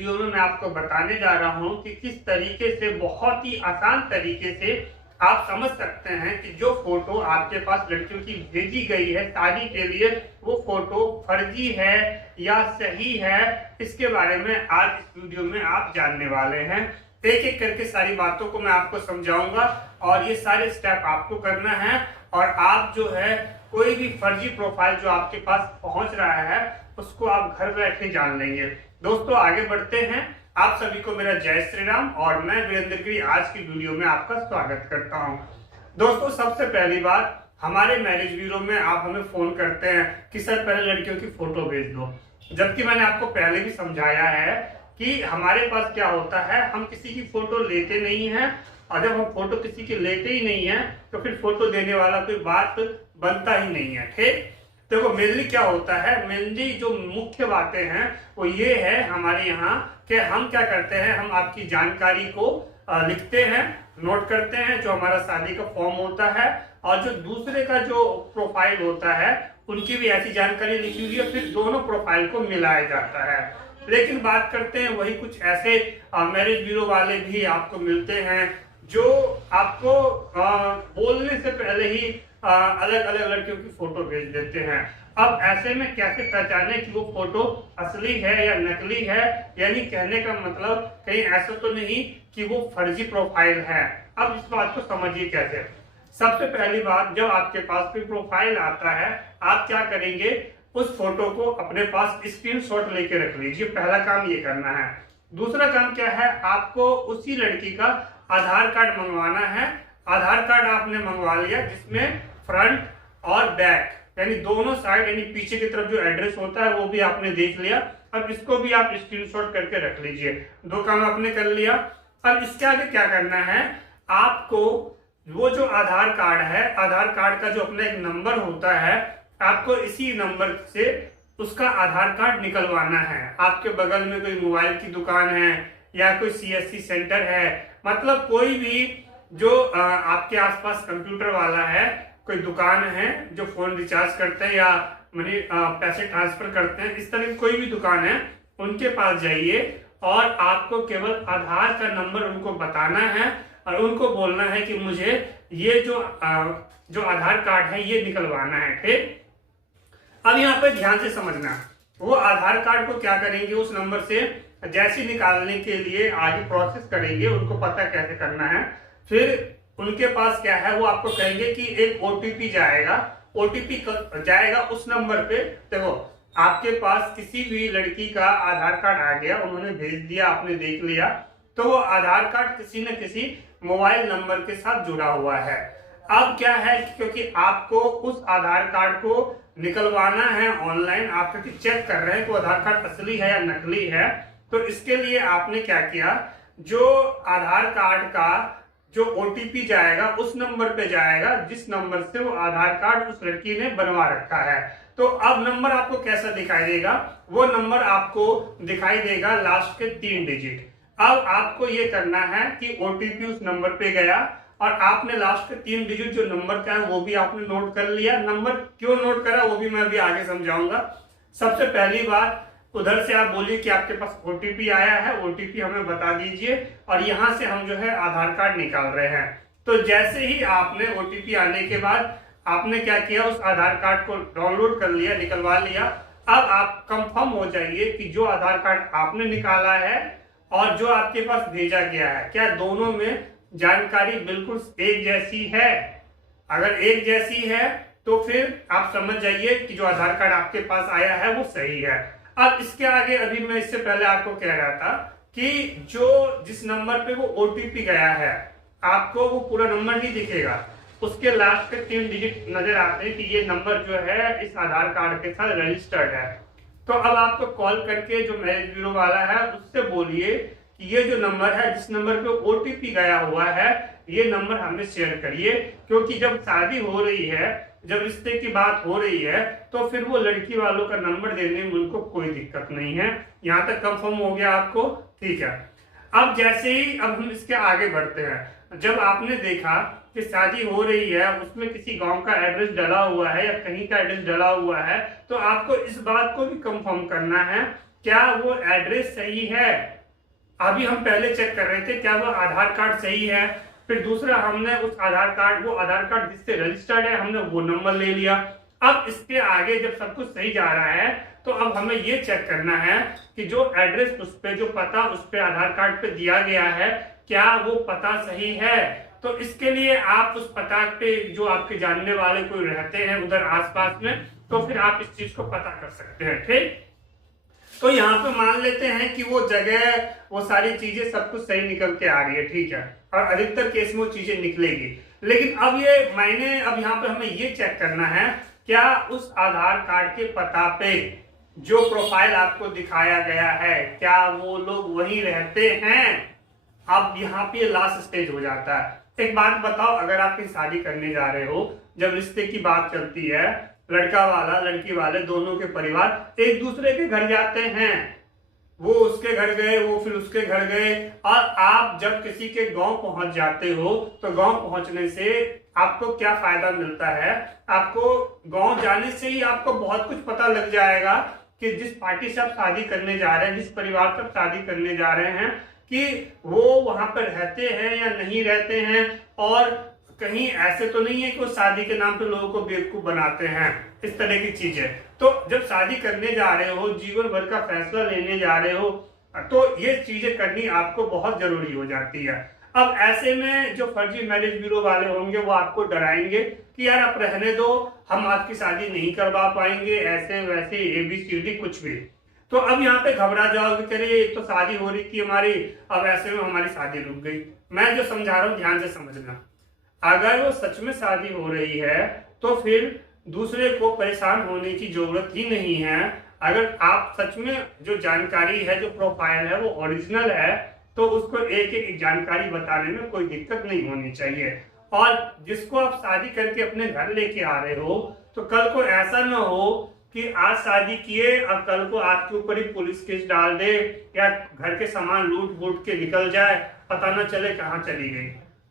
Video में मैं आपको बताने जा रहा हूं कि किस तरीके से बहुत ही आसान तरीके से आप समझ सकते हैं कि जो फोटो आपके पास लड़कियों की भेजी गई है शादी के लिए, वो फोटो फर्जी है या सही है। इसके बारे में आज इस वीडियो में आप जानने वाले हैं। एक एक करके सारी बातों को मैं आपको समझाऊंगा और ये सारे स्टेप आपको करना है। और आप जो है कोई भी फर्जी प्रोफाइल जो आपके पास पहुंच रहा है उसको आप घर बैठे जान लेंगे। दोस्तों आगे बढ़ते हैं। आप सभी को मेरा जय श्री राम और मैं वीरेंद्र गिरी आज की वीडियो में आपका स्वागत करता हूं। दोस्तों सबसे पहली बात, हमारे मैरिज ब्यूरो में आप हमें फोन करते हैं कि सर पहले लड़कियों की फोटो भेज दो, जबकि मैंने आपको पहले भी समझाया है कि हमारे पास क्या होता है, हम किसी की फोटो लेते नहीं हैं और जब हम फोटो किसी की लेते ही नहीं है तो फिर फोटो देने वाला कोई बात बनता ही नहीं है। ठीक, देखो मेनली क्या होता है, मेनली जो मुख्य बातें हैं वो ये है हमारे यहाँ कि हम क्या करते हैं, हम आपकी जानकारी को लिखते हैं, नोट करते हैं, जो हमारा शादी का फॉर्म होता है और जो दूसरे का जो प्रोफाइल होता है उनकी भी ऐसी जानकारी लिखी हुई है, फिर दोनों प्रोफाइल को मिलाया जाता है। लेकिन बात करते हैं वही कुछ ऐसे मैरिज ब्यूरो वाले भी आपको मिलते हैं जो आपको बोलने से पहले ही अलग अलग लड़कियों की फोटो भेज देते हैं। अब ऐसे में कैसे पहचाने कि वो फोटो असली है या नकली है, यानी कहने का मतलब कहीं ऐसा तो नहीं कि वो फर्जी प्रोफाइल है। अब इस बात को समझिए कैसे। सबसे पहली बात, जब आपके पास कोई प्रोफाइल आता है आप क्या करेंगे, उस फोटो को अपने पास स्क्रीनशॉट लेके रख लीजिए। पहला काम ये करना है। दूसरा काम क्या है, आपको उसी लड़की का आधार कार्ड मंगवाना है। आधार कार्ड आपने मंगवा लिया जिसमें फ्रंट और बैक यानी दोनों साइड यानी पीछे की तरफ जो एड्रेस होता है वो भी आपने देख लिया। अब इसको भी आप स्क्रीनशॉट करके रख लीजिए। दो काम आपने कर लिया। अब इसके आगे क्या करना है, आपको वो जो आधार कार्ड है, आधार कार्ड का जो अपना एक नंबर होता है, आपको इसी नंबर से उसका आधार कार्ड निकलवाना है। आपके बगल में कोई मोबाइल की दुकान है या कोई सीएससी सेंटर है, मतलब कोई भी जो आपके आसपास कंप्यूटर वाला है, कोई दुकान है जो फोन रिचार्ज करते हैं या मनी पैसे ट्रांसफर करते हैं, इस तरह की कोई भी दुकान है, उनके पास जाइए और आपको केवल आधार का नंबर उनको बताना है और उनको बोलना है कि मुझे ये जो आधार कार्ड है ये निकलवाना है। ठीक, अब यहाँ पे ध्यान से समझना, वो आधार कार्ड को क्या करेंगे, उस नंबर से जैसे निकालने के लिए आगे प्रोसेस करेंगे, उनको पता कैसे करना है। फिर उनके पास क्या है, वो आपको कहेंगे कि एक ओटीपी जाएगा, ओटीपी जाएगा उस नंबर पे। देखो आपके पास किसी भी लड़की का आधार कार्ड आ गया, उन्होंने भेज दिया, आपने देख लिया, तो वो आधार कार्ड किसी न किसी मोबाइल नंबर के साथ जुड़ा हुआ है। अब क्या है, क्योंकि आपको उस आधार कार्ड को निकलवाना है ऑनलाइन, आप क्योंकि चेक कर रहे हैं कि आधार कार्ड असली है या नकली है, तो इसके लिए आपने क्या किया, जो आधार कार्ड का जो ओटीपी जाएगा उस नंबर पे जाएगा जिस नंबर से वो आधार कार्ड उस लड़की ने बनवा रखा है। तो अब नंबर आपको कैसा दिखाई देगा, वो नंबर आपको दिखाई देगा लास्ट के 3 डिजिट। अब आपको ये करना है कि ओटीपी उस नंबर पे गया और आपने लास्ट के 3 डिजिट जो नंबर का है वो भी आपने नोट कर लिया। नंबर क्यों नोट करा वो भी मैं अभी आगे समझाऊंगा। सबसे पहली बात, उधर से आप बोलिए कि आपके पास ओटीपी आया है, ओटीपी हमें बता दीजिए और यहाँ से हम जो है आधार कार्ड निकाल रहे हैं। तो जैसे ही आपने ओटीपी आने के बाद आपने क्या किया, उस आधार कार्ड को डाउनलोड कर लिया, निकलवा लिया। अब आप कंफर्म हो जाइए कि जो आधार कार्ड आपने निकाला है और जो आपके पास भेजा गया है, क्या दोनों में जानकारी बिल्कुल एक जैसी है। अगर एक जैसी है तो फिर आप समझ जाइए कि जो आधार कार्ड आपके पास आया है वो सही है। अब इसके आगे, अभी मैं इससे पहले आपको कह रहा था कि जो जिस नंबर पे वो ओटीपी गया है, आपको वो पूरा नंबर नहीं दिखेगा, उसके लास्ट के 3 डिजिट नजर आते हैं कि ये नंबर जो है इस आधार कार्ड के साथ रजिस्टर्ड है। तो अब आपको कॉल करके जो मैरिज ब्यूरो वाला है उससे बोलिए कि ये जो नंबर है, जिस नंबर पे ओटीपी गया हुआ है, ये नंबर हमें शेयर करिए, क्योंकि जब शादी हो रही है, जब रिश्ते की बात हो रही है, तो फिर वो लड़की वालों का नंबर देने में उनको कोई दिक्कत नहीं है। यहाँ तक कंफर्म हो गया आपको, ठीक है। अब जैसे ही अब हम इसके आगे बढ़ते हैं, जब आपने देखा कि शादी हो रही है, उसमें किसी गांव का एड्रेस डला हुआ है या कहीं का एड्रेस डला हुआ है, तो आपको इस बात को भी कंफर्म करना है क्या वो एड्रेस सही है। अभी हम पहले चेक कर रहे थे क्या वो आधार कार्ड सही है, फिर दूसरा हमने उस आधार कार्ड जिससे रजिस्टर्ड है हमने वो नंबर ले लिया। अब इसके आगे जब सब कुछ सही जा रहा है तो अब हमें ये चेक करना है कि जो एड्रेस उस पे, जो पता उस पे आधार कार्ड पे दिया गया है, क्या वो पता सही है। तो इसके लिए आप उस पता पे जो आपके जानने वाले कोई रहते हैं उधर आसपास में, तो फिर आप इस चीज को पता कर सकते हैं। ठीक, तो यहाँ पे मान लेते हैं कि वो जगह, वो सारी चीजें सब कुछ सही निकल के आ रही है, ठीक है, और अधिकतर केस में वो चीजें निकलेगी। लेकिन अब यहाँ पे हमें ये चेक करना है क्या उस आधार कार्ड के पता पे जो प्रोफाइल आपको दिखाया गया है क्या वो लोग वहीं रहते हैं। अब यहाँ पे लास्ट स्टेज हो जाता है। एक बात बताओ, अगर आप कहीं शादी करने जा रहे हो, जब रिश्ते की बात चलती है, लड़का वाला लड़की वाले दोनों के परिवार एक दूसरे के घर जाते हैं, वो उसके घर गए, वो फिर उसके घर गए, और आप जब किसी के गांव पहुंच जाते हो तो गांव पहुंचने से आपको क्या फायदा मिलता है। आपको गांव जाने से ही आपको बहुत कुछ पता लग जाएगा कि जिस पार्टी से आप शादी करने जा रहे हैं, जिस परिवार से आप शादी करने जा रहे हैं, कि वो वहां पर रहते हैं या नहीं रहते हैं, और कहीं ऐसे तो नहीं है कि वो शादी के नाम पे लोगों को बेवकूफ बनाते हैं, इस तरह की चीजें। तो जब शादी करने जा रहे हो, जीवन भर का फैसला लेने जा रहे हो, तो ये चीजें करनी आपको बहुत जरूरी हो जाती है। अब ऐसे में जो फर्जी मैरिज ब्यूरो वाले होंगे वो आपको डराएंगे कि यार आप रहने दो, हम आपकी शादी नहीं करवा पाएंगे, ऐसे वैसे ABCD कुछ भी। तो अब यहाँ पे घबरा जाओगे, करिए एक तो शादी हो रही थी हमारी, अब ऐसे में हमारी शादी रुक गई। मैं जो समझा रहा हूँ ध्यान से समझना, अगर वो सच में शादी हो रही है तो फिर दूसरे को परेशान होने की जरूरत ही नहीं है। अगर आप सच में जो जानकारी है, जो प्रोफाइल है वो ओरिजिनल है, तो उसको एक एक जानकारी बताने में कोई दिक्कत नहीं होनी चाहिए। और जिसको आप शादी करके अपने घर लेके आ रहे हो, तो कल को ऐसा ना हो कि आज शादी किए और कल को आपके ऊपर ही पुलिस केस डाल दे, या घर के सामान लूट वूट के निकल जाए, पता ना चले कहाँ चली गई।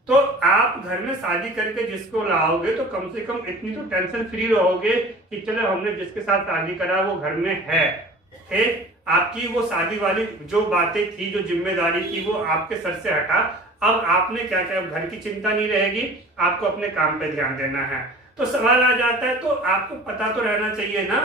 तो आप घर में शादी करके जिसको लाओगे तो कम से कम इतनी तो टेंशन फ्री रहोगे कि चलो हमने जिसके साथ शादी करा वो घर में है। ठीक, आपकी वो शादी वाली जो बातें थी, जो जिम्मेदारी थी, वो आपके सर से हटा। अब आपने क्या क्या, घर की चिंता नहीं रहेगी, आपको अपने काम पे ध्यान देना है। तो सवाल आ जाता है, तो आपको पता तो रहना चाहिए ना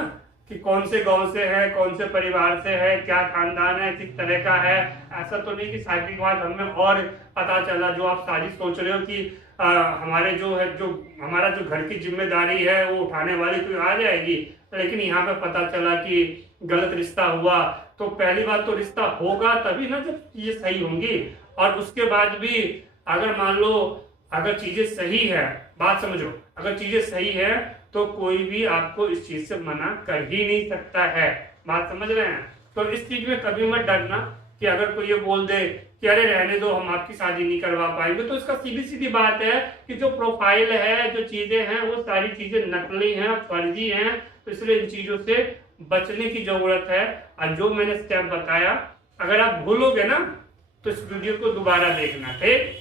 कि कौन से गांव से है, कौन से परिवार से है, क्या खानदान है, किस तरह का है। ऐसा तो नहीं कि शादी के बाद हमें और पता चला, जो आप शादी सोच रहे हो कि हमारे जो है, जो हमारा जो घर की जिम्मेदारी है वो उठाने वाली कोई आ जाएगी, लेकिन यहाँ पे पता चला कि गलत रिश्ता हुआ। तो पहली बात तो रिश्ता होगा तभी ना जब ये सही होंगी, और उसके बाद भी अगर मान लो अगर चीजें सही है, बात समझो, अगर चीजें सही है तो कोई भी आपको इस चीज से मना कर ही नहीं सकता है। बात समझ रहे हैं। तो इस चीज में कभी मत डरना कि अगर कोई ये बोल दे कि अरे रहने दो, हम आपकी शादी नहीं करवा पाएंगे, तो इसका सीधी सीधी बात है कि जो प्रोफाइल है, जो चीजें हैं, वो सारी चीजें नकली हैं, फर्जी हैं। तो इसलिए इन चीजों से बचने की जरूरत है। और जो मैंने स्टेप बताया, अगर आप भूलोगे ना तो इस वीडियो को दोबारा देखना। ठीक,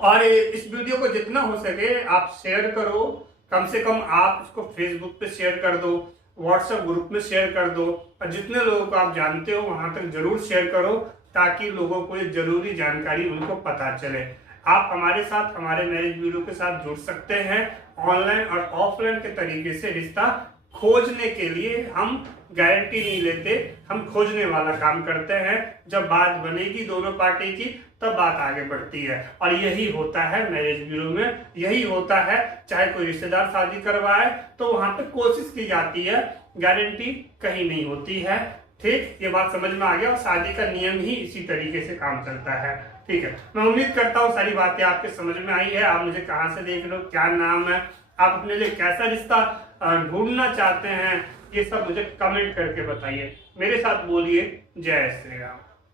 और इस वीडियो को जितना हो सके आप शेयर करो, कम से कम आप इसको फेसबुक पे शेयर कर दो, व्हाट्सएप ग्रुप में शेयर कर दो, और जितने लोगों को आप जानते हो वहां तक जरूर शेयर करो, ताकि लोगों को ये जरूरी जानकारी उनको पता चले। आप हमारे साथ, हमारे मैरिज ब्यूरो के साथ जुड़ सकते हैं। ऑनलाइन और ऑफलाइन के तरीके से रिश्ता खोजने के लिए हम गारंटी नहीं लेते, हम खोजने वाला काम करते हैं। जब बात बनेगी दोनों पार्टी की तब बात आगे बढ़ती है, और यही होता है मैरिज ब्यूरो में, यही होता है। चाहे कोई रिश्तेदार शादी करवाए तो वहां पे कोशिश की जाती है, गारंटी कहीं नहीं होती है। ठीक, ये बात समझ में आ गया, और शादी का नियम ही इसी तरीके से काम चलता है। ठीक है, मैं उम्मीद करता हूँ सारी बातें आपके समझ में आई है। आप मुझे कहाँ से देख रहे हो, क्या नाम है, आप अपने लिए कैसा रिश्ता ढूंढना चाहते हैं, ये सब मुझे कमेंट करके बताइए। मेरे साथ बोलिए जय श्री राम।